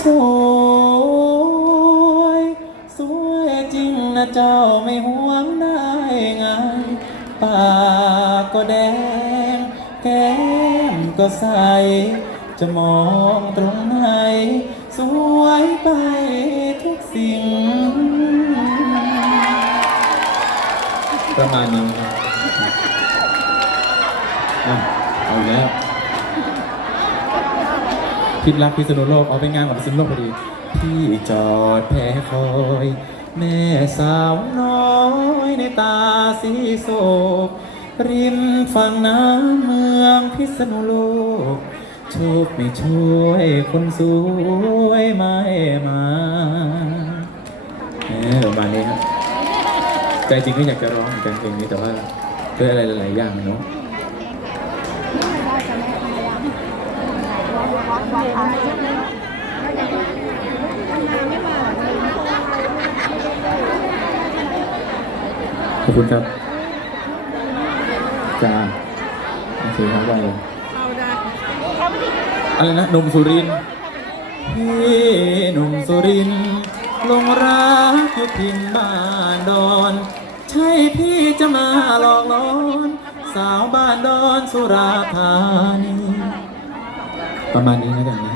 สวยสวยจริงนะเจ้าไม่ห่วงได้ไงปากก็แดง แก้มก็ใส จะมองตรงไหน สวยไปทุกสิ่ง ประมาณนี้ครับอเอาแล้ว พิษรักพิษณุโลกเอาไปงานของพิษณุโลกพอดีพี่จอดแพ้คอย แม่สาวน้อยในตาสีโศก ริมฝั่งน้ำเมืองพิษณุโลกโชคไม่ช่วยคนสวยไม่มาเออประมาณนี้ครับใจจริงก็อยากจะร้องเหมือนกันเพลงนี้แต่ว่าด้วยอะไรหลาย ๆ อย่างเนาะ ขอบคุณครับจ้าโอเคครับได้เลยอะไรนะหนุ่มสุรินทร์พี่หนุ่มสุรินทร์หลงรักอยู่พินบ้านดอน ใช่พี่จะมาหลอกล้อน สาวบ้านดอนสุราธานี ประมาณนี้นะกันนะ